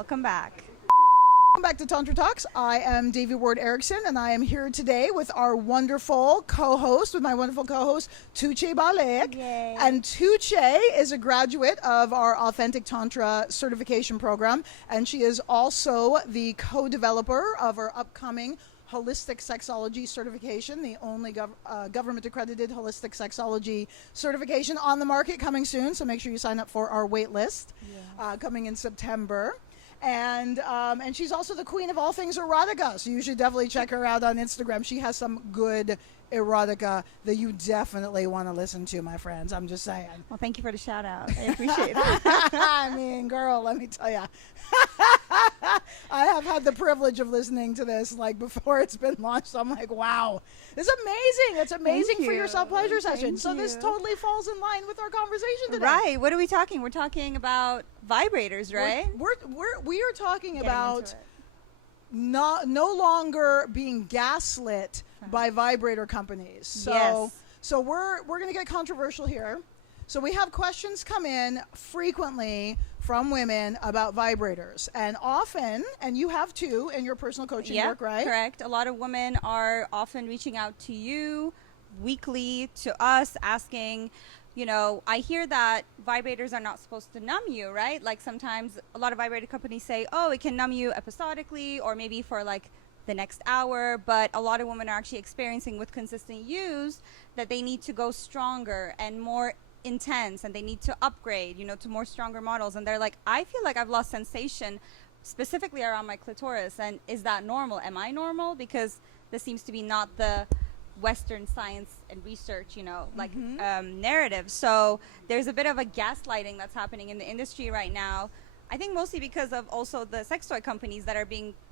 Welcome back. Welcome back to Tantra Talks. I am Devi Erickson, and I am here today with our wonderful co-host, Tugce Balik. Yay. And Tugce is a graduate of our Authentic Tantra certification program, and she is also the co-developer of our upcoming Holistic Sexology certification, the only government-accredited holistic sexology certification on the market coming soon. So make sure you sign up for our wait list coming in September. And she's also the queen of all things erotica, so you should definitely check her out on Instagram. She has some good erotica that you definitely want to listen to, my friends. I'm just saying. Well, thank you for the shout out. I appreciate it. I mean, girl, let me tell you. I have had the privilege of listening to this like before it's been launched. So I'm like, wow, it's amazing. It's amazing for your self-pleasure session. So this totally falls in line with our conversation today. Right. What are we talking? We're talking about vibrators, right? We are talking about no longer being gaslit by vibrator companies. So we're going to get controversial here. So we have questions come in frequently from women about vibrators, and often, and you have too in your personal coaching work, right? Correct. A lot of women are often reaching out to you weekly, to us, asking, you know, I hear that vibrators are not supposed to numb you, right? Like sometimes a lot of vibrator companies say, oh, it can numb you episodically or maybe for like the next hour, but a lot of women are actually experiencing with consistent use that they need to go stronger and more intense, and they need to upgrade, you know, to more stronger models. And they're like, I feel like I've lost sensation specifically around my clitoris, and is that normal? Am I normal? Because this seems to be not the Western science and research, you know, like narrative. So there's a bit of a gaslighting that's happening in the industry right now. I think mostly because of also the sex toy companies that are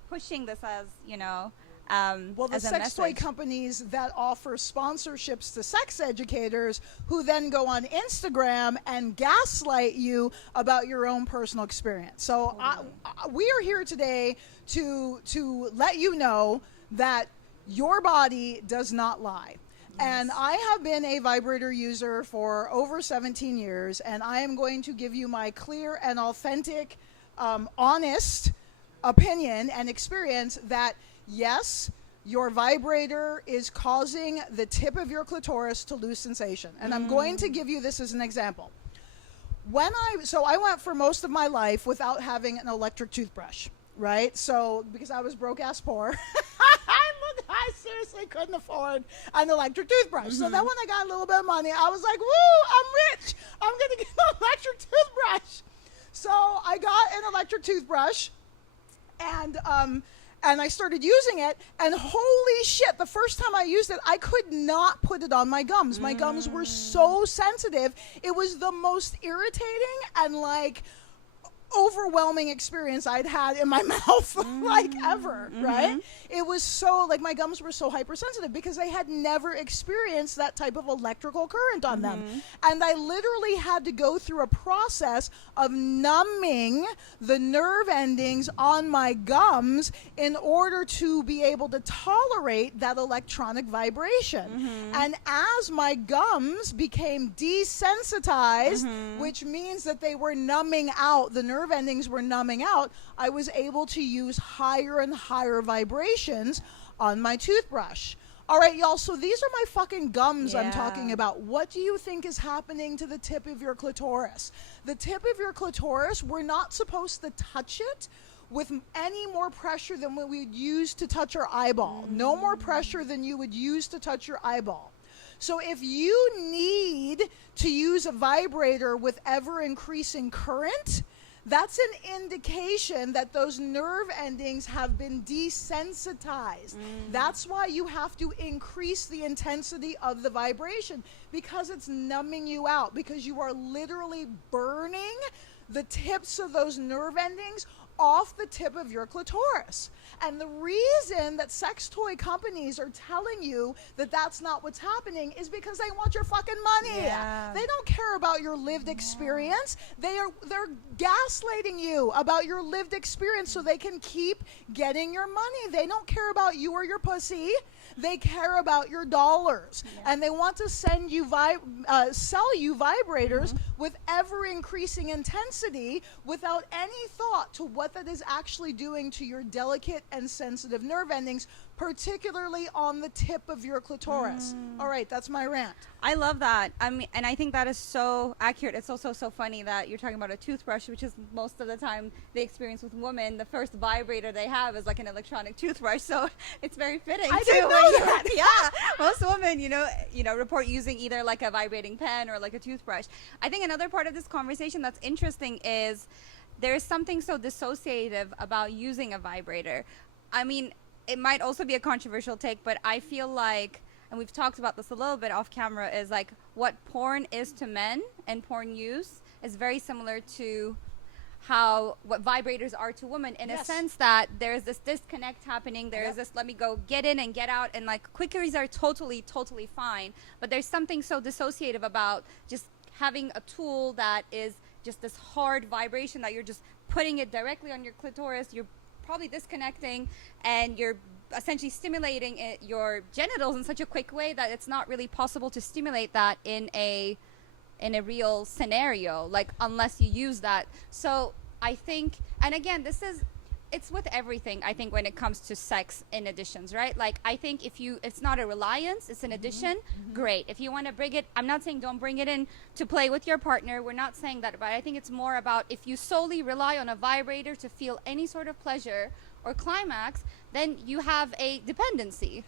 pushing this as, you know, the sex toy companies that offer sponsorships to sex educators who then go on Instagram and gaslight you about your own personal experience. So we are here today to let you know that your body does not lie. Yes. And I have been a vibrator user for over 17 years, and I am going to give you my clear and authentic, honest opinion and experience that yes, your vibrator is causing the tip of your clitoris to lose sensation. And I'm going to give you this as an example. I went for most of my life without having an electric toothbrush, right? So, because I was broke ass poor, I seriously couldn't afford an electric toothbrush. So then when I got a little bit of money, I was like, woo, I'm rich. I'm going to get an electric toothbrush. So I got an electric toothbrush, and I started using it, and holy shit, the first time I used it, I could not put it on my gums. My gums were so sensitive. It was the most irritating and like overwhelming experience I'd had in my mouth like ever, right? It was so like my gums were so hypersensitive because I had never experienced that type of electrical current on them. And I literally had to go through a process of numbing the nerve endings on my gums in order to be able to tolerate that electronic vibration. And as my gums became desensitized, which means that they were numbing out, the nerve endings were numbing out, I was able to use higher and higher vibrations on my toothbrush. All right, y'all, so these are my fucking gums I'm talking about. What do you think is happening to the tip of your clitoris? The tip of your clitoris, we're not supposed to touch it with any more pressure than what we would use to touch our eyeball. No more pressure than you would use to touch your eyeball. So if you need to use a vibrator with ever-increasing current, that's an indication that those nerve endings have been desensitized. That's why you have to increase the intensity of the vibration, because it's numbing you out, because you are literally burning the tips of those nerve endings off the tip of your clitoris. And the reason that sex toy companies are telling you that that's not what's happening is because they want your fucking money. They don't care about your lived experience. They're gaslighting you about your lived experience so they can keep getting your money. They don't care about you or your pussy. They care about your dollars, and they want to send you sell you vibrators with ever increasing intensity without any thought to what that is actually doing to your delicate and sensitive nerve endings, particularly on the tip of your clitoris. All right, that's my rant. I love that. I mean, and I think that is so accurate. It's also so funny that you're talking about a toothbrush, which is most of the time the experience with women. The first vibrator they have is like an electronic toothbrush, so it's very fitting. I didn't know that. Yeah, most women, report using either like a vibrating pen or like a toothbrush. I think another part of this conversation that's interesting is there's something so dissociative about using a vibrator. I mean, it might also be a controversial take, but I feel like, and we've talked about this a little bit off camera, is like what porn is to men and porn use is very similar to what vibrators are to women, in a sense that there's this disconnect happening. There's this let me go get in and get out, and like quickies are totally fine, but there's something so dissociative about just having a tool that is just this hard vibration that you're just putting it directly on your clitoris. You're probably disconnecting, and you're essentially stimulating your genitals in such a quick way that it's not really possible to stimulate that in a real scenario, like unless you use that. So I think, and again, it's with everything, I think, when it comes to sex in additions, right? Like, I think it's not a reliance, it's an addition, great. If you want to bring it, I'm not saying don't bring it in to play with your partner. We're not saying that, but I think it's more about if you solely rely on a vibrator to feel any sort of pleasure or climax, then you have a dependency.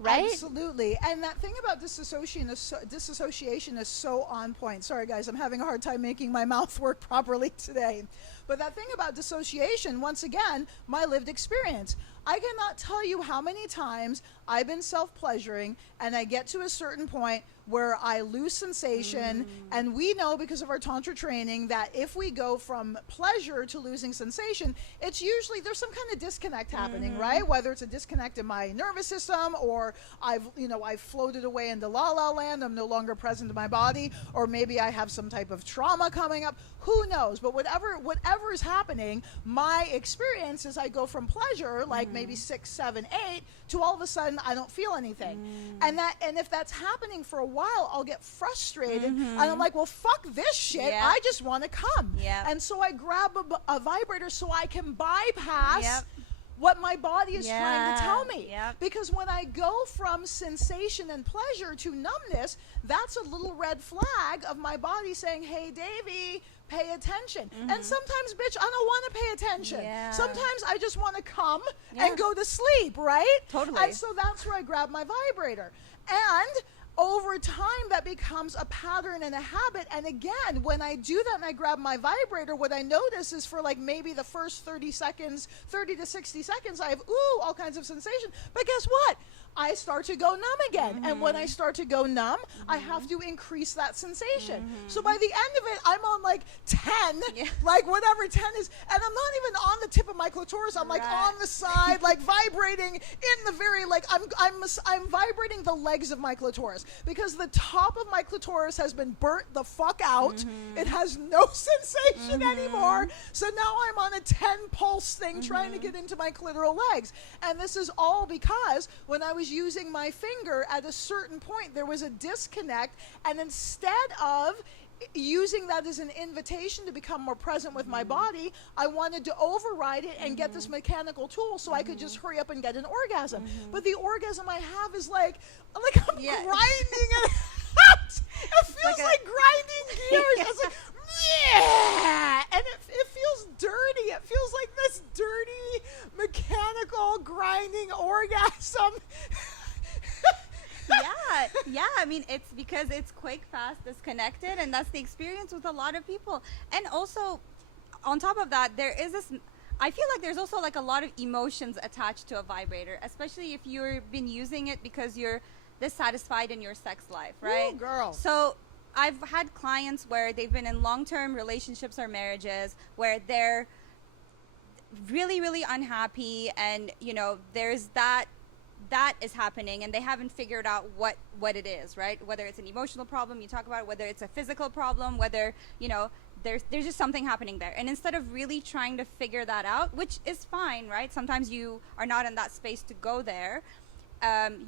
Right? Absolutely. And that thing about disassociation is so on point. Sorry, guys, I'm having a hard time making my mouth work properly today. But that thing about dissociation, once again, my lived experience. I cannot tell you how many times I've been self-pleasuring and I get to a certain point where I lose sensation, and we know because of our Tantra training that if we go from pleasure to losing sensation, it's usually there's some kind of disconnect happening, right? Whether it's a disconnect in my nervous system, or I've floated away into la la land, I'm no longer present in my body, or maybe I have some type of trauma coming up. Who knows? But whatever is happening, my experience is I go from pleasure, like maybe 6, 7, 8, to all of a sudden I don't feel anything. And if that's happening for a while, I'll get frustrated, and I'm like, well, fuck this shit. I just want to come. And so I grab a vibrator so I can bypass what my body is trying to tell me. Because when I go from sensation and pleasure to numbness, that's a little red flag of my body saying, hey, Davey, pay attention. And sometimes, bitch, I don't want to pay attention. Sometimes I just want to come and go to sleep, right? Totally. And so that's where I grab my vibrator. And over time, that becomes a pattern and a habit. And again, when I do that and I grab my vibrator, what I notice is for like maybe the first 30 to 60 seconds, I have, all kinds of sensation. But guess what? I start to go numb again. And when I start to go numb, I have to increase that sensation. So by the end of it, I'm on like 10, like whatever 10 is. And I'm not even on the tip of my clitoris. I'm like on the side, like vibrating in the very, like I'm vibrating the legs of my clitoris, because the top of my clitoris has been burnt the fuck out. It has no sensation anymore. So now I'm on a 10 pulse thing trying to get into my clitoral legs. And this is all because when I was using my finger, at a certain point there was a disconnect, and instead of using that as an invitation to become more present with my body, I wanted to override it and get this mechanical tool so I could just hurry up and get an orgasm. But the orgasm I have is like I'm grinding it out. It feels like grinding gears. It's like, and it feels dirty. It feels like this dirty, mechanical, grinding orgasm. I mean, it's because it's quick, fast, disconnected, and that's the experience with a lot of people. And also, on top of that, there is this, I feel like there's also like a lot of emotions attached to a vibrator, especially if you've been using it because you're dissatisfied in your sex life, right? Ooh, girl. So I've had clients where they've been in long-term relationships or marriages where they're really, really unhappy, and there's that is happening, and they haven't figured out what it is, right? Whether it's an emotional problem, you talk about it, whether it's a physical problem, whether there's just something happening there. And instead of really trying to figure that out, which is fine, right? Sometimes you are not in that space to go there.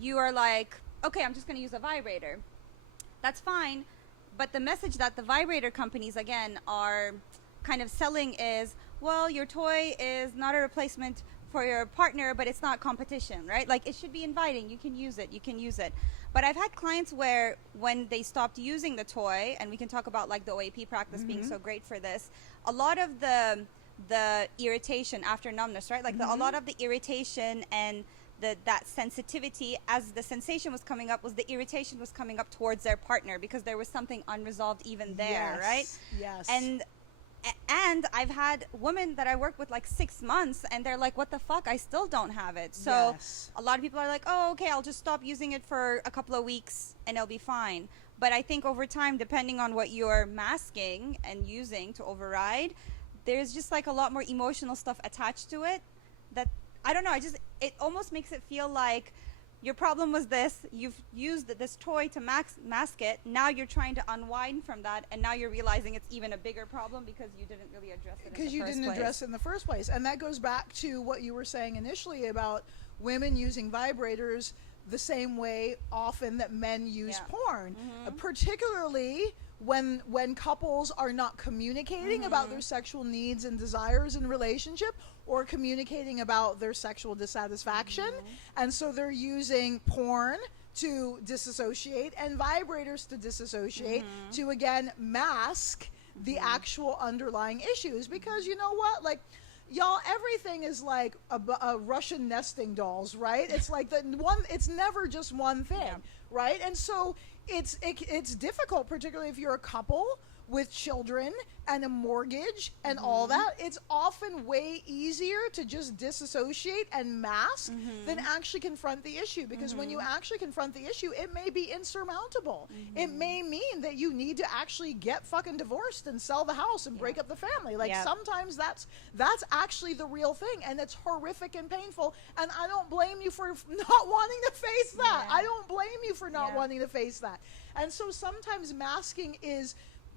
you are like, okay, I'm just going to use a vibrator. That's fine. But the message that the vibrator companies, again, are kind of selling is, well, your toy is not a replacement for your partner, but it's not competition, right? Like, it should be inviting. You can use it. You can use it. But I've had clients where when they stopped using the toy, and we can talk about like the OAP practice being so great for this, a lot of the irritation after numbness, right? Like a lot of the irritation and that sensitivity as the sensation was coming up, was the irritation was coming up towards their partner because there was something unresolved even there, right? Yes. And I've had women that I work with like 6 months and they're like, what the fuck, I still don't have it. So a lot of people are like, oh, okay, I'll just stop using it for a couple of weeks and it'll be fine. But I think over time, depending on what you're masking and using to override, there's just like a lot more emotional stuff attached to it that, I don't know, it almost makes it feel like your problem was this, you've used this toy to mask it, now you're trying to unwind from that, and now you're realizing it's even a bigger problem because you didn't really address it in the first place. Because you didn't address it in the first place. And that goes back to what you were saying initially about women using vibrators the same way often that men use porn, particularly when couples are not communicating about their sexual needs and desires in relationship, or communicating about their sexual dissatisfaction, and so they're using porn to disassociate and vibrators to disassociate, to again mask the actual underlying issues. Because you know what, like, y'all, everything is like a Russian nesting dolls, right? It's like it's never just one thing, right? And so it's difficult, particularly if you're a couple with children and a mortgage and all that. It's often way easier to just disassociate and mask than actually confront the issue, because when you actually confront the issue, it may be insurmountable. It may mean that you need to actually get fucking divorced and sell the house and break up the family. Like sometimes that's actually the real thing, and it's horrific and painful, and I don't blame you for not wanting to face that. I don't blame you for not wanting to face that. And so sometimes masking is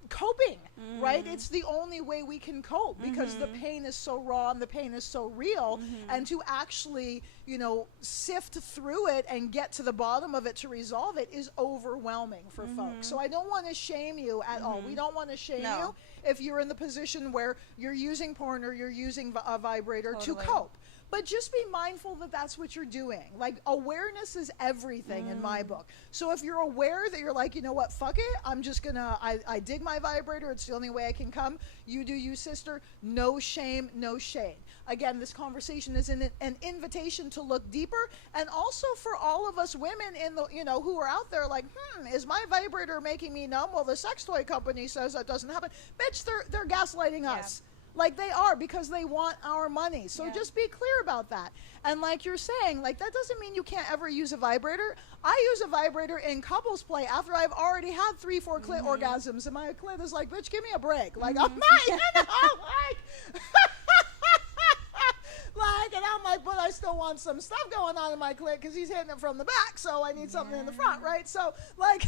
coping, right? It's the only way we can cope, because the pain is so raw and the pain is so real, and to actually, you know, sift through it and get to the bottom of it to resolve it is overwhelming for folks. So I don't want to shame you at all. We don't want to shame you if you're in the position where you're using porn or you're using a vibrator to cope. But just be mindful that that's what you're doing. Like, awareness is everything in my book. So if you're aware that you're like, you know what, fuck it, I'm just gonna, I dig my vibrator, it's the only way I can come. You do you, sister. No shame, no shame. Again, this conversation is an invitation to look deeper, and also for all of us women in the, you know, who are out there like, is my vibrator making me numb? Well, the sex toy company says that doesn't happen. Bitch, they're gaslighting us. Like, they are, because they want our money. So just be clear about that. And like you're saying, like, that doesn't mean you can't ever use a vibrator. I use a vibrator in couples play after I've already had 3-4 clit orgasms, and my clit is like, bitch, give me a break. Like, I'm not, you know, like, like, and I'm like, but I still want some stuff going on in my clit because he's hitting it from the back, so I need something in the front, right? So, like,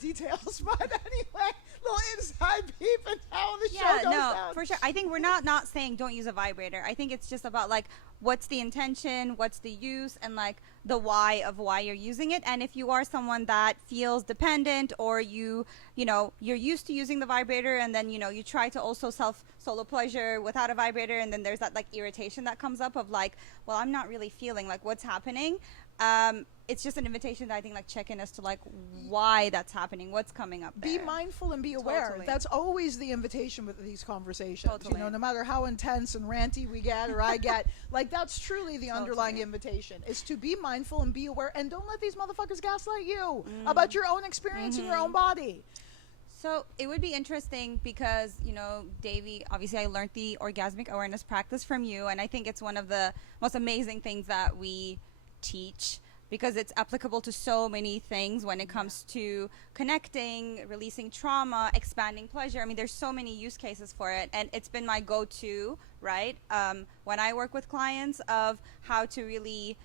details, but anyway, little inside peep and how the show goes down. For sure. I think we're not saying don't use a vibrator. I think it's just about like, what's the intention, what's the use, and like the why of why you're using it. And if you are someone that feels dependent, or you know, you're used to using the vibrator, and then, you know, you try to also solo pleasure without a vibrator, and then there's that like irritation that comes up of like, well, I'm not really feeling like what's happening. It's just an invitation that I think like check in as to like why that's happening, what's coming up there. Be mindful and be aware. Totally. That's always the invitation with these conversations. Totally. You know, no matter how intense and ranty we get or I get, like, that's truly the underlying invitation, is to be mindful and be aware, and don't let these motherfuckers gaslight you about your own experience in your own body. So it would be interesting because, you know, Devi, obviously I learned the orgasmic awareness practice from you, and I think it's one of the most amazing things that we teach, because it's applicable to so many things when it comes to connecting, releasing trauma, expanding pleasure. I mean, there's so many use cases for it, and it's been my go-to, right? When I work with clients, of how to really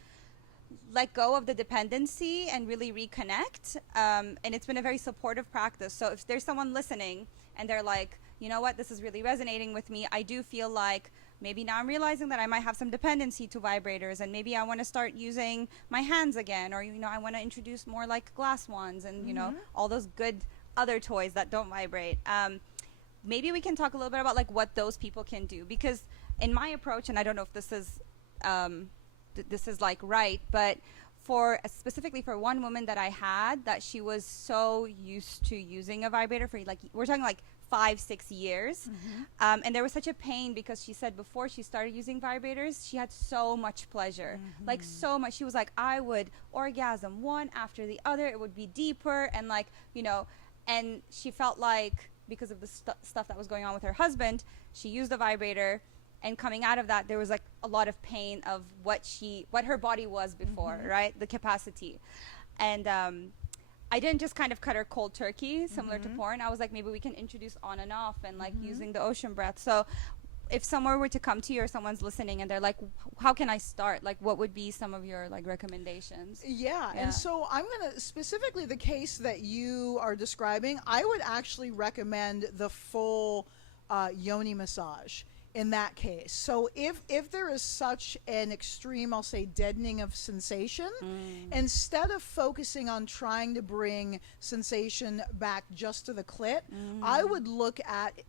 let go of the dependency and really reconnect. And it's been a very supportive practice. So if there's someone listening and they're like, you know what, this is really resonating with me, I do feel like maybe now I'm realizing that I might have some dependency to vibrators, and maybe I want to start using my hands again, or I want to introduce more like glass ones, and all those good other toys that don't vibrate. Maybe we can talk a little bit about like what those people can do, because in my approach, and I don't know if this is like right, but specifically for one woman that I had, that she was so used to using a vibrator for, like, we're talking like 5-6 years, and there was such a pain, because she said before she started using vibrators, she had so much pleasure, like so much. She was like, I would orgasm one after the other, it would be deeper, and like, and she felt like, because of the stuff that was going on with her husband, she used the vibrator, and coming out of that, there was like a lot of pain of what her body was before, right? The capacity. And I didn't just kind of cut her cold turkey, similar to porn. I was like, maybe we can introduce on and off, and like using the ocean breath. So if someone were to come to you, or someone's listening and they're like, how can I start? Like, what would be some of your like recommendations? Yeah. And so I'm going to, specifically the case that you are describing, I would actually recommend the full yoni massage in that case. So if there is such an extreme, I'll say, deadening of sensation, instead of focusing on trying to bring sensation back just to the clit, I would look at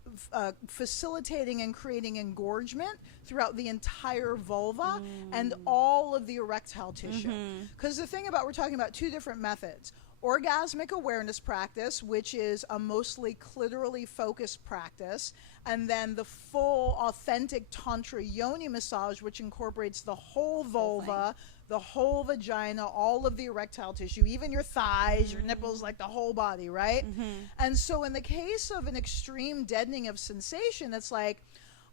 facilitating and creating engorgement throughout the entire vulva and all of the erectile tissue. Because the thing about, we're talking about two different methods. Orgasmic awareness practice, which is a mostly clitorally focused practice, and then the full authentic Tantra yoni massage, which incorporates the whole vulva, the whole vagina, all of the erectile tissue, even your thighs, your nipples, like the whole body, right? And so in the case of an extreme deadening of sensation, it's like,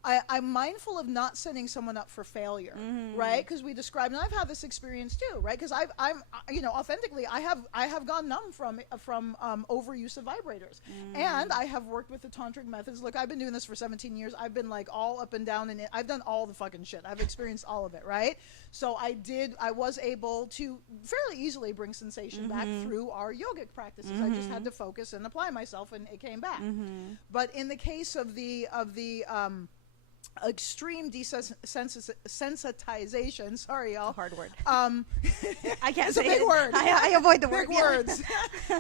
I'm mindful of not setting someone up for failure, right? Because we described, and I've had this experience too, right? Because I'm authentically, I have gone numb from overuse of vibrators, and I have worked with the tantric methods. Look, I've been doing this for 17 years. I've been like all up and down, and I've done all the fucking shit. I've experienced all of it, right? So I was able to fairly easily bring sensation back through our yogic practices. I just had to focus and apply myself, and it came back. But in the case of the extreme desensitization, sorry y'all, Hard word. I can't it's say a big it. word. I avoid the big word. words.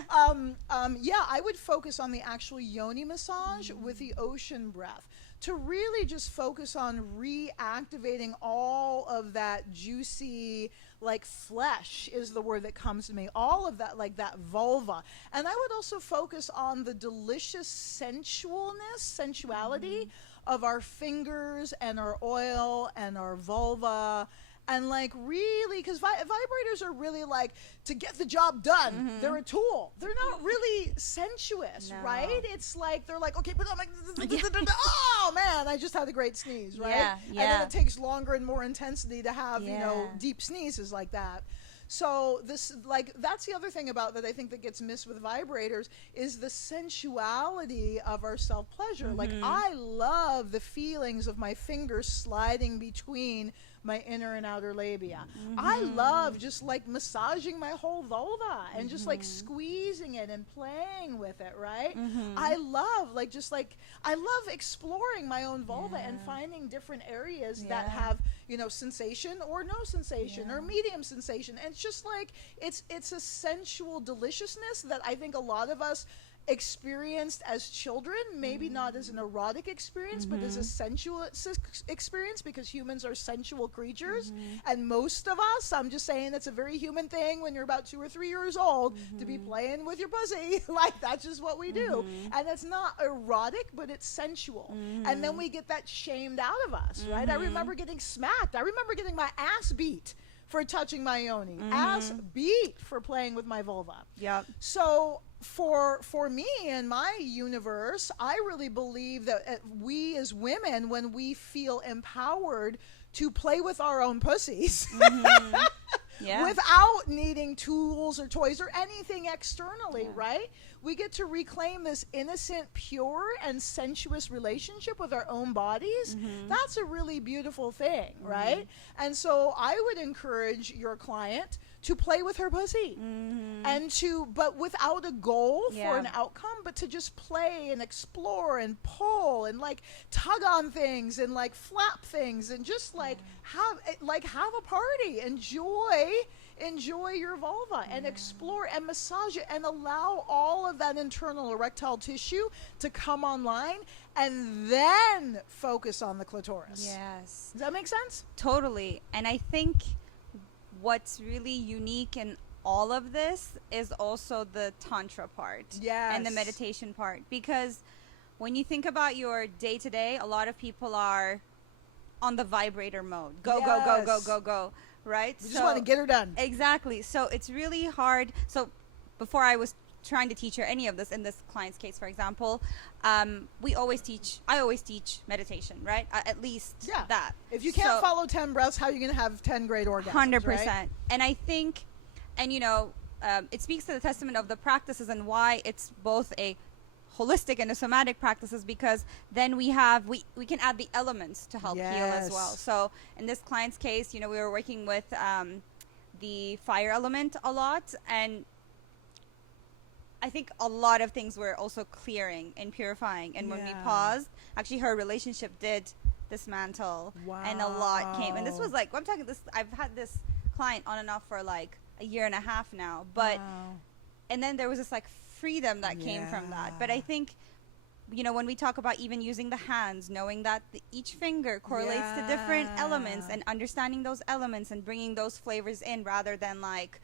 I would focus on the actual yoni massage with the ocean breath, to really just focus on reactivating all of that juicy, like, flesh is the word that comes to me, all of that, like that vulva. And I would also focus on the delicious sensuality of our fingers and our oil and our vulva, and like really, because vibrators are really like to get the job done. They're a tool. They're not really sensuous, right? It's like they're like, okay, but I'm like, oh man, I just had a great sneeze, right? And then it takes longer and more intensity to have deep sneezes like that. So this, like, that's the other thing about that I think that gets missed with vibrators, is the sensuality of our self-pleasure. Like, I love the feelings of my fingers sliding between my inner and outer labia. I love just like massaging my whole vulva and just like squeezing it and playing with it, right? I love I love exploring my own vulva and finding different areas that have, sensation or no sensation or medium sensation. And it's just like, it's a sensual deliciousness that I think a lot of us experienced as children, maybe not as an erotic experience, but as a sensual experience, because humans are sensual creatures. And most of us, I'm just saying, it's a very human thing when you're about 2 or 3 years old to be playing with your pussy. Like, that's just what we do. And it's not erotic, but it's sensual. And then we get that shamed out of us, right? I remember getting smacked. I remember getting my ass beat for touching my yoni, ass beat for playing with my vulva. So for me in my universe, I really believe that we as women, when we feel empowered to play with our own pussies without needing tools or toys or anything externally, right? we get to reclaim this innocent, pure, and sensuous relationship with our own bodies. That's a really beautiful thing, right? And so I would encourage your client to play with her pussy and but without a goal for an outcome, but to just play and explore and pull and like tug on things and like flap things and just like have a party. Enjoy your vulva and explore and massage it and allow all of that internal erectile tissue to come online, and then focus on the clitoris. Yes. Does that make sense? Totally. And I think what's really unique in all of this is also the Tantra part. Yes. And the meditation part. Because when you think about your day to day, a lot of people are on the vibrator mode. Go, go, go, go, go, go. Right? We just want to get her done. Exactly. So it's really hard. So before I was trying to teach her any of this, in this client's case, for example, I always teach meditation, right? At least that. If you can't follow 10 breaths, how are you going to have 10 great orgasms? 100%. Right? And I think, and it speaks to the testament of the practices and why it's both a holistic and a somatic practices, because then we can add the elements to help heal as well. So in this client's case, we were working with the fire element a lot, and I think a lot of things were also clearing and purifying. And when we paused, actually her relationship did dismantle. Wow. And a lot came. And this was like, I'm talking this, I've had this client on and off for like a year and a half now. But, and then there was this like freedom that came from that. But I think, when we talk about even using the hands, knowing that each finger correlates to different elements, and understanding those elements and bringing those flavors in, rather than like,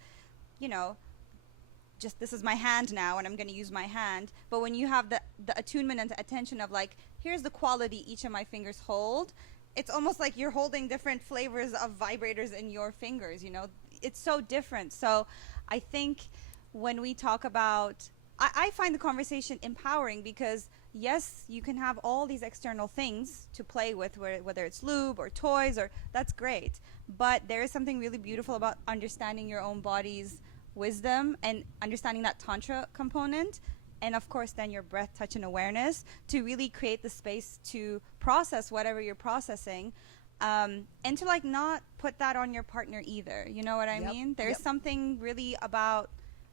just this is my hand now and I'm going to use my hand. But when you have the attunement and the attention of like, here's the quality each of my fingers hold, it's almost like you're holding different flavors of vibrators in your fingers. It's so different. So I think when we talk about, I find the conversation empowering, because yes, you can have all these external things to play with, whether it's lube or toys, or that's great. But there is something really beautiful about understanding your own body's wisdom and understanding that Tantra component. And of course, then your breath, touch, and awareness to really create the space to process whatever you're processing. And to like not put that on your partner either. You know what I mean? There's something really about,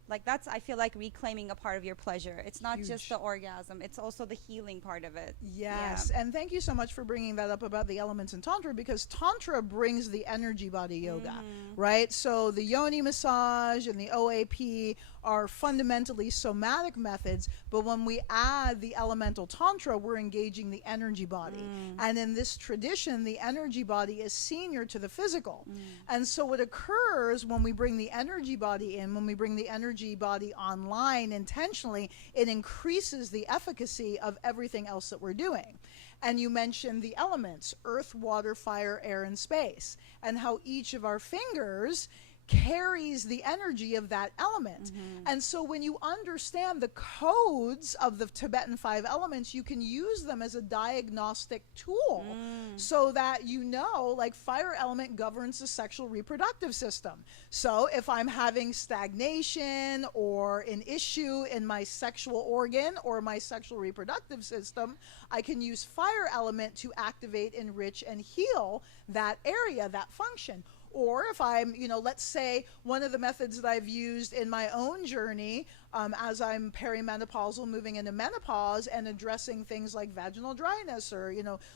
like, that's, I feel like, reclaiming a part of your pleasure. It's not just the orgasm. It's also the healing part of it. Yes. And thank you so much for bringing that up about the elements in Tantra, because Tantra brings the energy body yoga, right? So the yoni massage and the OAP are fundamentally somatic methods, but when we add the elemental Tantra, we're engaging the energy body. And in this tradition, the energy body is senior to the physical. And so what occurs when we bring the energy body in, when we bring the energy body online intentionally, it increases the efficacy of everything else that we're doing. And you mentioned the elements: earth, water, fire, air, and space, and how each of our fingers carries the energy of that element. And so when you understand the codes of the Tibetan 5 elements, you can use them as a diagnostic tool, so that like fire element governs the sexual reproductive system. So if I'm having stagnation or an issue in my sexual organ or my sexual reproductive system, I can use fire element to activate, enrich, and heal that area, that function. Or if I'm, let's say one of the methods that I've used in my own journey, as I'm perimenopausal, moving into menopause, and addressing things like vaginal dryness or,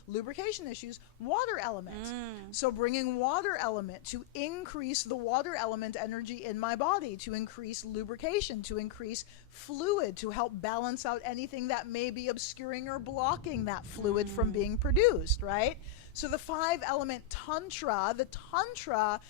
lubrication issues, water element. So bringing water element to increase the water element energy in my body, to increase lubrication, to increase fluid, to help balance out anything that may be obscuring or blocking that fluid from being produced, right? So the 5 element Tantra, the Tantra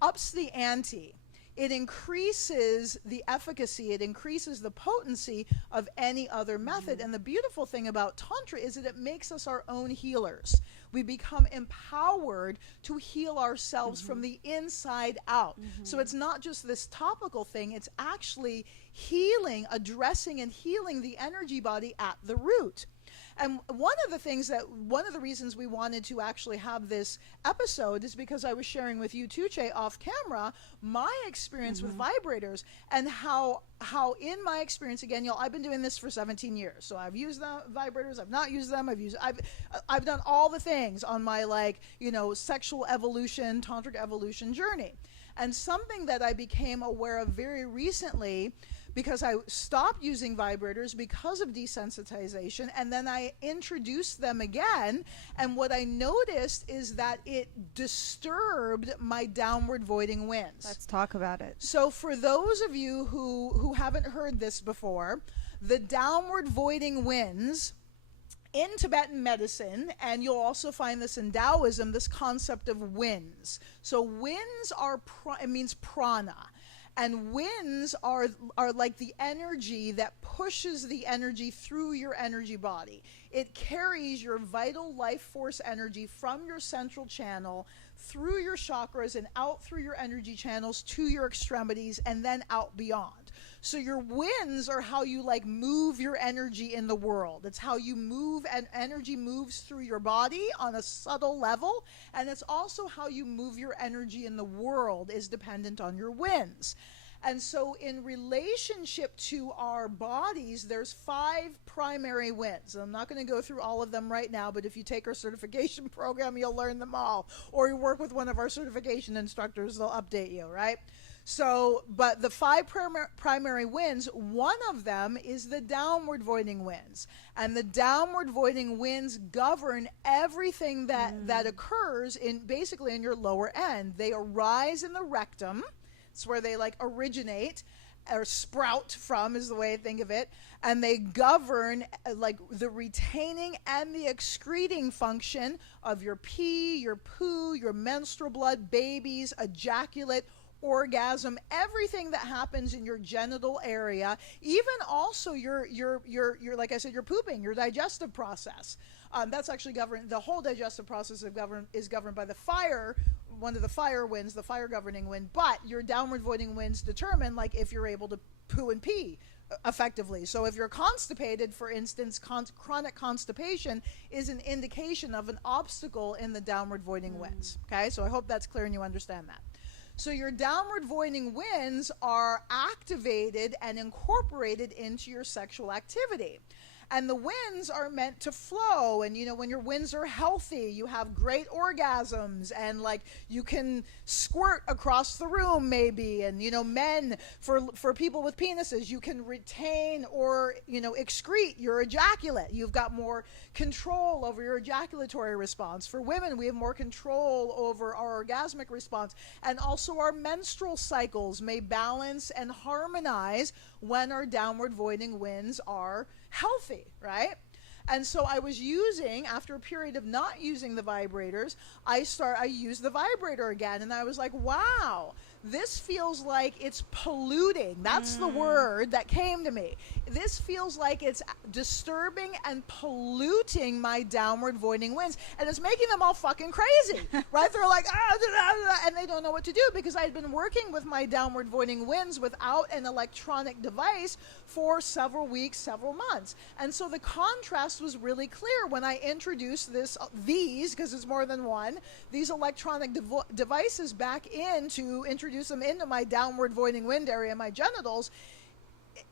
ups the ante. It increases the efficacy, it increases the potency of any other method. And the beautiful thing about Tantra is that it makes us our own healers. We become empowered to heal ourselves from the inside out. So it's not just this topical thing, it's actually healing, addressing and healing the energy body at the root. And one of the reasons we wanted to actually have this episode is because I was sharing with you, Tugce, off camera, my experience with vibrators, and how in my experience, again, y'all, I've been doing this for 17 years. So I've used the vibrators, I've not used them, I've done all the things on my, like, you know, sexual evolution, tantric evolution journey. And something that I became aware of very recently, because I stopped using vibrators because of desensitization, and then I introduced them again, and what I noticed is that it disturbed my downward voiding winds. Let's talk about it. So for those of you who haven't heard this before, the downward voiding winds in Tibetan medicine, and you'll also find this in Taoism, this concept of winds. So winds it means prana. And winds are like the energy that pushes the energy through your energy body. It carries your vital life force energy from your central channel through your chakras and out through your energy channels to your extremities and then out beyond. So your winds are how you, like, move your energy in the world. It's how you move, and energy moves through your body on a subtle level. And it's also how you move your energy in the world is dependent on your winds. And so in relationship to our bodies, there's 5 primary winds. I'm not going to go through all of them right now, but if you take our certification program, you'll learn them all. Or you work with one of our certification instructors, they'll update you, right? So, but the 5 primary winds, one of them is the downward voiding winds. And the downward voiding winds govern everything that occurs basically in your lower end. They arise in the rectum. It's where they, like, originate or sprout from, is the way I think of it. And they govern, like, the retaining and the excreting function of your pee, your poo, your menstrual blood, babies, ejaculate, orgasm, everything that happens in your genital area, even also your like I said, your pooping, your digestive process. That's actually governed. The whole digestive process is governed by the fire, one of the fire winds, the fire governing wind. But your downward voiding winds determine, like, if you're able to poo and pee effectively. So if you're constipated, for instance, chronic constipation is an indication of an obstacle in the downward voiding winds. Okay, so I hope that's clear and you understand that. So your downward voiding winds are activated and incorporated into your sexual activity. And the winds are meant to flow. And, you know, when your winds are healthy, you have great orgasms, and, like, you can squirt across the room maybe. And, you know, men, for people with penises, you can retain or, you know, excrete your ejaculate. You've got more control over your ejaculatory response. For women, we have more control over our orgasmic response. And also our menstrual cycles may balance and harmonize when our downward voiding winds are healthy, right? And so I was using, after a period of not using the vibrators, I used the vibrator again, and I was like, wow, this feels like it's polluting. That's the word that came to me. This feels like it's disturbing and polluting my downward voiding winds, and it's making them all fucking crazy, right? They're like, and they don't know what to do, because I'd been working with my downward voiding winds without an electronic device for several weeks, several months. And so the contrast was really clear when I introduced these, because it's more than one, these electronic devices back in to introduce them into my downward voiding wind area, my genitals.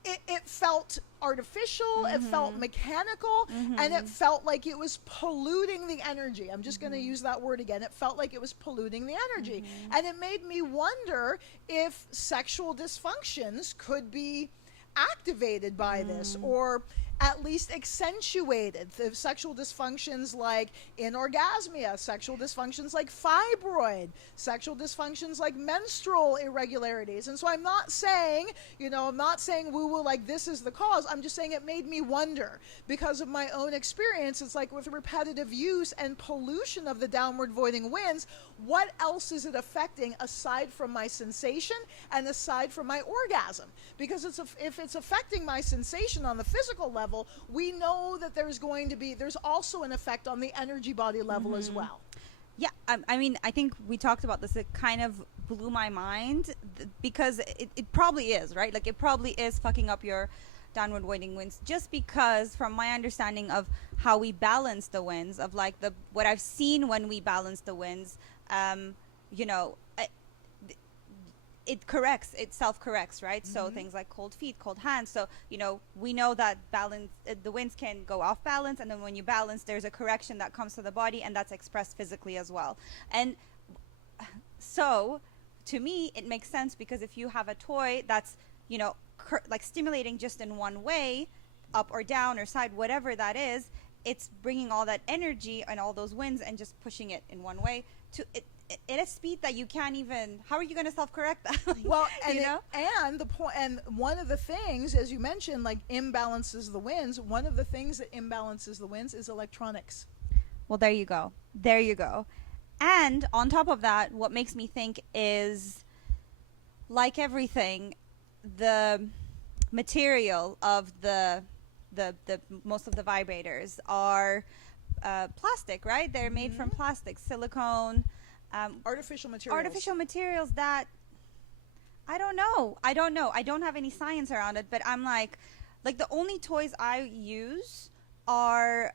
It felt artificial, it felt mechanical, and it felt like it was polluting the energy. I'm just going to use that word again. It felt like it was polluting the energy. And it made me wonder if sexual dysfunctions could be activated by this, or at least accentuated. The sexual dysfunctions like anorgasmia, sexual dysfunctions like fibroid, sexual dysfunctions like menstrual irregularities. And so I'm not saying, woo-woo, like this is the cause. I'm just saying it made me wonder, because of my own experience. It's like with repetitive use and pollution of the downward voiding winds, what else is it affecting aside from my sensation and aside from my orgasm? Because if it's affecting my sensation on the physical level, we know that there's also an effect on the energy body level as well. Yeah, I mean, I think we talked about this. It kind of blew my mind because it probably is, right? Like, it probably is fucking up your downward weighting winds, just because from my understanding of how we balance the winds, of like what I've seen when we balance the winds, you know, it self-corrects, right? Mm-hmm. So things like cold feet, cold hands. So, you know, we know that balance, the winds can go off balance, and then when you balance, there's a correction that comes to the body, and that's expressed physically as well. And so to me, it makes sense, because if you have a toy that's, you know, like stimulating just in one way, up or down or side, whatever that is, it's bringing all that energy and all those winds and just pushing it in one way to it at a speed that you can't even. How are you going to self-correct that? Like, well, and you know, and the point, and one of the things, as you mentioned, like imbalances the winds. One of the things that imbalances the winds is electronics. Well, there you go. There you go. And on top of that, what makes me think is, like everything, the material of the most of the vibrators are plastic, right? They're made from plastic, silicone, artificial materials that I don't know. I don't have any science around it, but I'm like the only toys I use are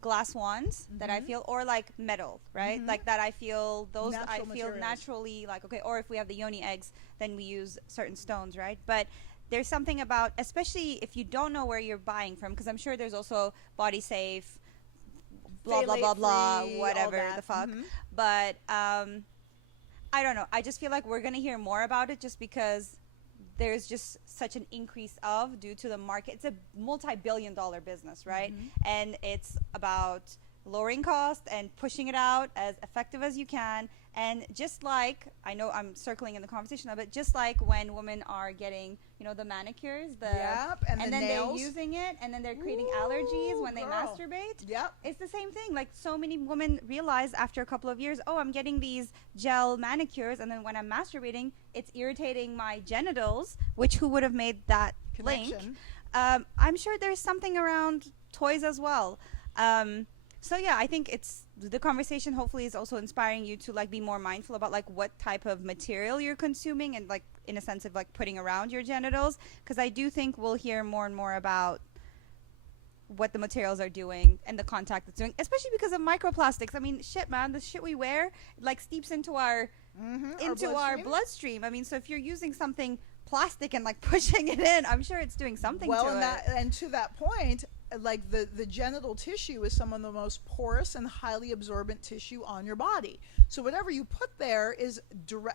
glass wands that I feel, or like metal, right? Like that I feel, those Natural I feel materials. naturally like, okay, or if we have the yoni eggs, then we use certain stones, right? But there's something about, especially if you don't know where you're buying from, because I'm sure there's also body safe, blah blah blah blah, whatever the fuck. But I don't know, I just feel like we're gonna hear more about it, just because there's just such an increase due to the market. It's a multi-billion-dollar business, right? And it's about lowering cost and pushing it out as effective as you can. And just like, I know I'm circling in the conversation of it, just like when women are getting, you know, the manicures, and the then nails. they're using it, and then they're creating allergies when they masturbate. Yep. It's the same thing. Like, so many women realize after a couple of years, oh, I'm getting these gel manicures, and then when I'm masturbating, it's irritating my genitals, which who would have made that link? I'm sure there's something around toys as well. So yeah, I think the conversation hopefully is also inspiring you to like be more mindful about like what type of material you're consuming, and like in a sense of like putting around your genitals, because I do think we'll hear more and more about what the materials are doing and the contact it's doing, especially because of microplastics. I mean, shit, man, the shit we wear like steeps into our bloodstream. I mean, so if you're using something plastic and like pushing it in, I'm sure it's doing something to it. And to that point, like the genital tissue is some of the most porous and highly absorbent tissue on your body. So whatever you put there is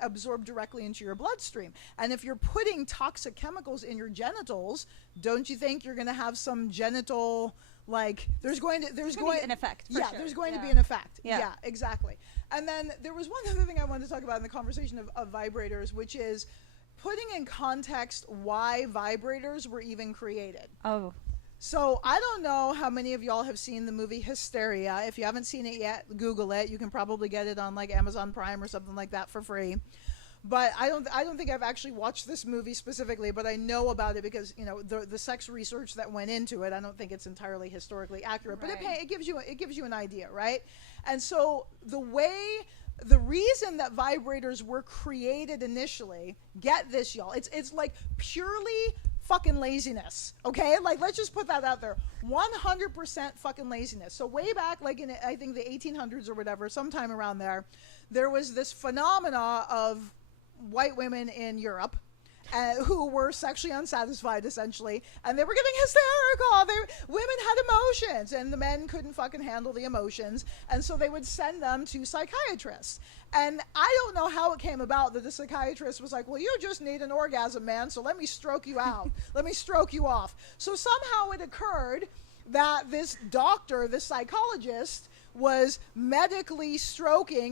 absorbed directly into your bloodstream. And if you're putting toxic chemicals in your genitals, don't you think you're going to have some genital, like there's going to be an effect. There's going to be an effect. Yeah, exactly. And then there was one other thing I wanted to talk about in the conversation of vibrators, which is putting in context why vibrators were even created. Oh. So I don't know how many of y'all have seen the movie Hysteria. If you haven't seen it yet, Google it. You can probably get it on like Amazon Prime or something like that for free. But I don't think I've actually watched this movie specifically, but I know about it because, you know, the sex research that went into it. I don't think it's entirely historically accurate, but it gives you an idea, right? And so the reason that vibrators were created initially, get this, y'all, it's like purely fucking laziness, okay? Like, let's just put that out there. 100% fucking laziness. So way back, like in, I think the 1800s or whatever, sometime around there was this phenomena of white women in Europe who were sexually unsatisfied, essentially, and they were getting hysterical. Women had emotions, and the men couldn't fucking handle the emotions, and so they would send them to psychiatrists. And I don't know how it came about that the psychiatrist was like, well, you just need an orgasm, man, so let me stroke you out. Let me stroke you off. So somehow it occurred that this doctor, this psychologist, was medically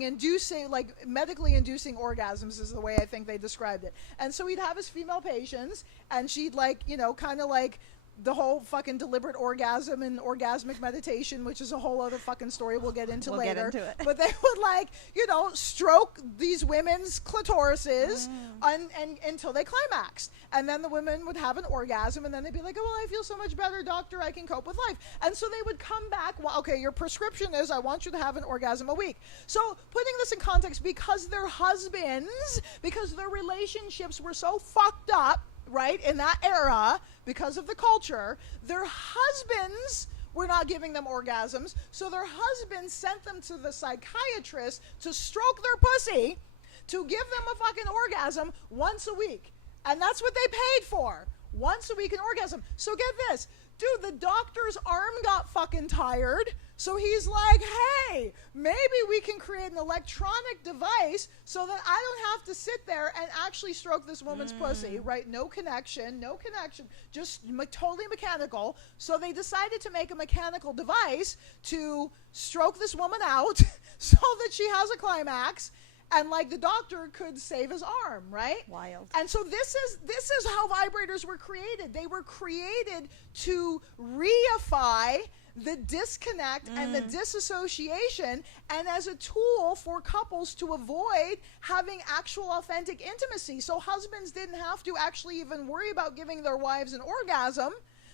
inducing orgasms is the way I think they described it. And so he'd have his female patients, and she'd like, you know, kind of like the whole fucking deliberate orgasm and orgasmic meditation, which is a whole other fucking story we'll get into later. Get into it. But they would like, you know, stroke these women's clitorises and until they climaxed. And then the women would have an orgasm, and then they'd be like, oh, well, I feel so much better, doctor, I can cope with life. And so they would come back, well, okay, your prescription is I want you to have an orgasm a week. So putting this in context, because their husbands, because their relationships were so fucked up, right, in that era, because of the culture, their husbands were not giving them orgasms, so their husbands sent them to the psychiatrist to stroke their pussy to give them a fucking orgasm once a week. And that's what they paid for. Once a week an orgasm. So get this. Dude, the doctor's arm got fucking tired. So he's like, hey, maybe we can create an electronic device so that I don't have to sit there and actually stroke this woman's pussy, right? No connection, just totally mechanical. So they decided to make a mechanical device to stroke this woman out so that she has a climax. And like the doctor could save his arm, right? Wild. And so this is how vibrators were created. They were created to reify the disconnect and the disassociation, and as a tool for couples to avoid having actual authentic intimacy. So husbands didn't have to actually even worry about giving their wives an orgasm.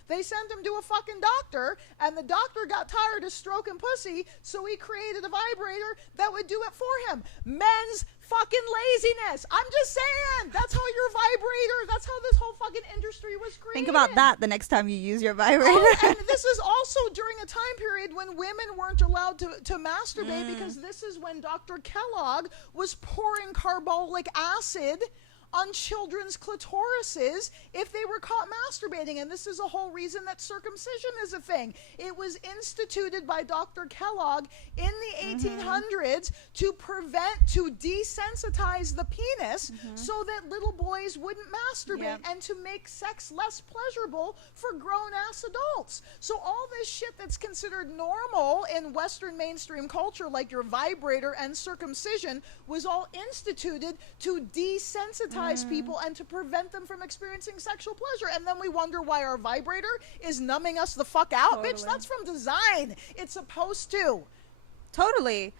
They sent him to a fucking doctor, and the doctor got tired of stroking pussy, so he created a vibrator that would do it for him. Men's fucking laziness. I'm just saying. That's how your vibrator, that's how this whole fucking industry was created. Think about that the next time you use your vibrator. Oh, and this is also during a time period when women weren't allowed to masturbate, because this is when Dr. Kellogg was pouring carbolic acid on children's clitorises if they were caught masturbating. And this is a whole reason that circumcision is a thing. It was instituted by Dr. Kellogg in the 1800s to desensitize the penis so that little boys wouldn't masturbate and to make sex less pleasurable for grown-ass adults. So all this shit that's considered normal in Western mainstream culture, like your vibrator and circumcision, was all instituted to desensitize people and to prevent them from experiencing sexual pleasure. And then we wonder why our vibrator is numbing us the fuck out. Totally. Bitch, that's from design. It's supposed to. Totally.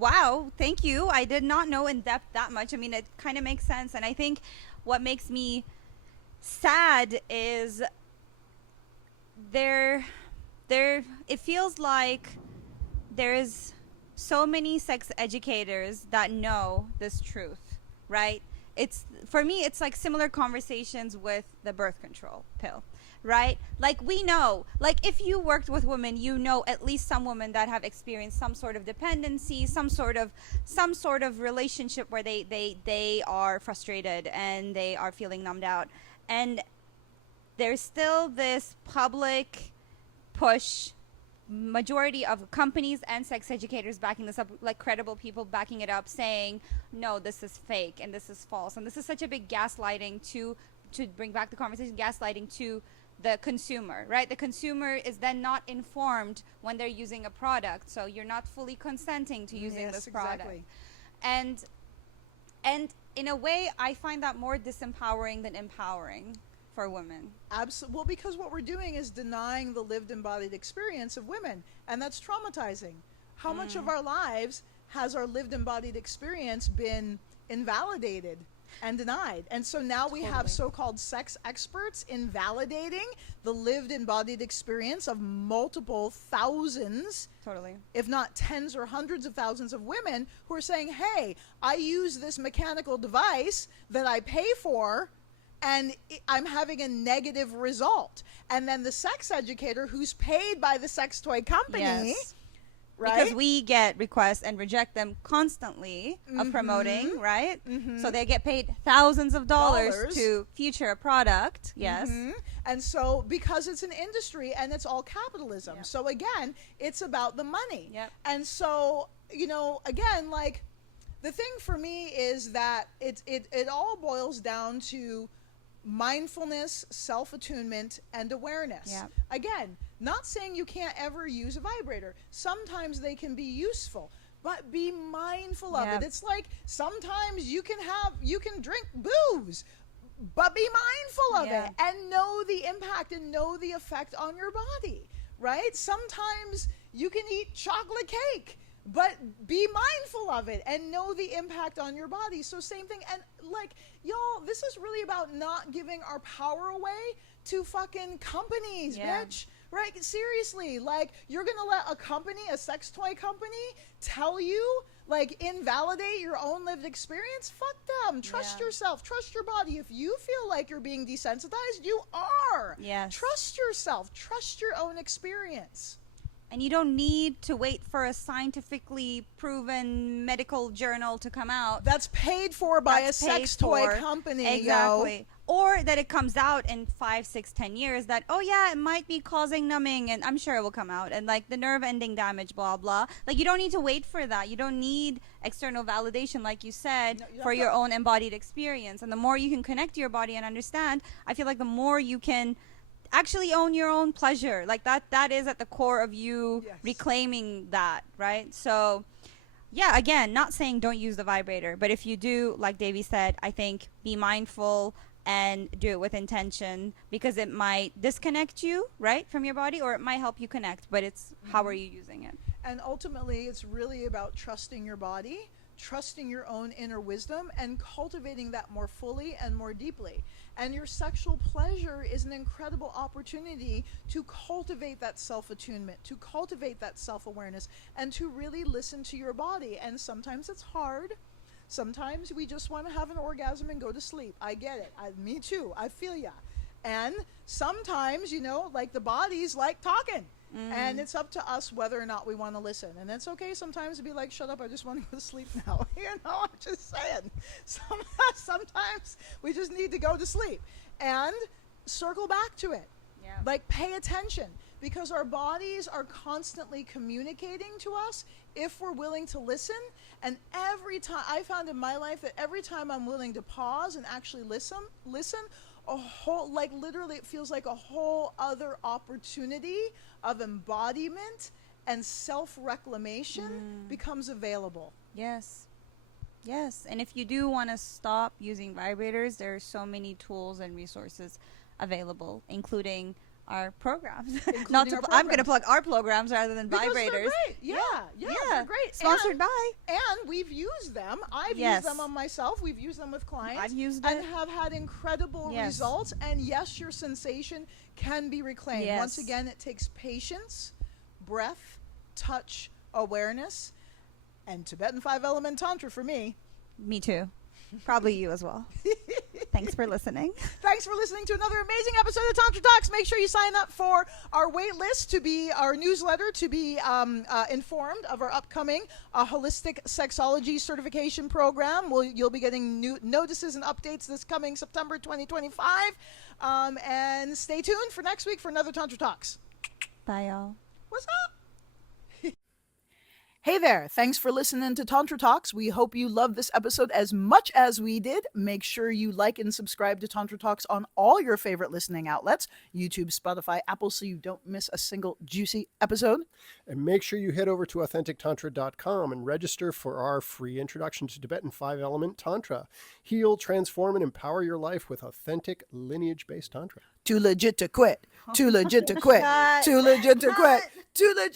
Wow. Thank you. I did not know in depth that much. I mean, it kind of makes sense. And I think what makes me sad is it feels like there's so many sex educators that know this truth, right? For me, it's like similar conversations with the birth control pill, right? Like, we know, like, if you worked with women, you know at least some women that have experienced some sort of dependency, some sort of relationship where they are frustrated and they are feeling numbed out. And there's still this public push, majority of companies and sex educators backing this up, like credible people backing it up, saying, no, this is fake and this is false. And this is such a big gaslighting to bring back the conversation, gaslighting to the consumer, right? The consumer is then not informed when they're using a product. So you're not fully consenting to using this product. Exactly. And in a way, I find that more disempowering than empowering for women. Absolutely. Well, because what we're doing is denying the lived embodied experience of women, and that's traumatizing. How much of our lives has our lived embodied experience been invalidated and denied? And so now we have so-called sex experts invalidating the lived embodied experience of multiple thousands, if not tens or hundreds of thousands of women who are saying, hey, I use this mechanical device that I pay for, and I'm having a negative result. And then the sex educator who's paid by the sex toy company, right? Because we get requests and reject them constantly of promoting, right? So they get paid thousands of dollars to feature a product. And so because it's an industry and it's all capitalism. So again, it's about the money. And so, you know, again, like, the thing for me is that it all boils down to mindfulness, self-attunement, and awareness. Again, not saying you can't ever use a vibrator. Sometimes they can be useful, but be mindful of it. It's like sometimes you can drink booze, but be mindful of it and know the impact and know the effect on your body, right? Sometimes you can eat chocolate cake, but be mindful of it and know the impact on your body. So same thing. And like, y'all, this is really about not giving our power away to fucking companies, bitch. Right? Seriously, like, you're gonna let a company, a sex toy company, tell you, like, invalidate your own lived experience? Fuck them. Trust yourself. Trust your body. If you feel like you're being desensitized, you are. Yes. Trust yourself. Trust your own experience. And you don't need to wait for a scientifically proven medical journal to come out. That's paid for by a sex toy company. Exactly. Yo. Or that it comes out in 5, 6, 10 years that, oh yeah, it might be causing numbing, and I'm sure it will come out, and like the nerve ending damage, blah blah. Like, you don't need to wait for that. You don't need external validation, like you said, for your own embodied experience. And the more you can connect to your body and understand, I feel like the more you can actually own your own pleasure. Like, that is at the core of you reclaiming that, right? So yeah, again, not saying don't use the vibrator, but if you do, like Devi said, I think be mindful and do it with intention, because it might disconnect you, right, from your body, or it might help you connect, but it's how are you using it. And ultimately, it's really about trusting your body, trusting your own inner wisdom, and cultivating that more fully and more deeply. And your sexual pleasure is an incredible opportunity to cultivate that self-attunement, to cultivate that self-awareness, and to really listen to your body. And sometimes it's hard. Sometimes we just want to have an orgasm and go to sleep. I get it. Me too. I feel ya. And sometimes, you know, like, the body's like talking. And it's up to us whether or not we want to listen. And it's okay sometimes to be like, shut up, I just want to go to sleep now. You know, I'm just saying. Sometimes we just need to go to sleep. And circle back to it. Yeah. Like, pay attention. Because our bodies are constantly communicating to us if we're willing to listen. And every time, I found in my life that every time I'm willing to pause and actually listen, a whole, like, literally it feels like a whole other opportunity of embodiment and self-reclamation becomes available. Yes. And if you do want to stop using vibrators, there are so many tools and resources available, including our programs. I'm going to plug our programs rather than because vibrators. They're great. Yeah, they're great. Sponsored by. And we've used them. I've used them on myself. We've used them with clients. I've used and it. have had incredible results. And yes, your sensation can be reclaimed. Yes. Once again, it takes patience, breath, touch, awareness, and Tibetan 5-element Tantra for me. Me too. Probably you as well. Thanks for listening. Thanks for listening to another amazing episode of Tantra Talks. Make sure you sign up for our wait list to be our newsletter, to be informed of our upcoming holistic sexology certification program. You'll be getting new notices and updates this coming September 2025. And stay tuned for next week for another Tantra Talks. Bye, y'all. What's up? Hey there, thanks for listening to Tantra Talks. We hope you loved this episode as much as we did. Make sure you like and subscribe to Tantra Talks on all your favorite listening outlets, YouTube, Spotify, Apple, so you don't miss a single juicy episode. And make sure you head over to authentictantra.com and register for our free introduction to Tibetan 5-element Tantra. Heal, transform, and empower your life with authentic lineage-based Tantra. Too legit to quit. Too legit to quit. Too legit to quit. Too legit.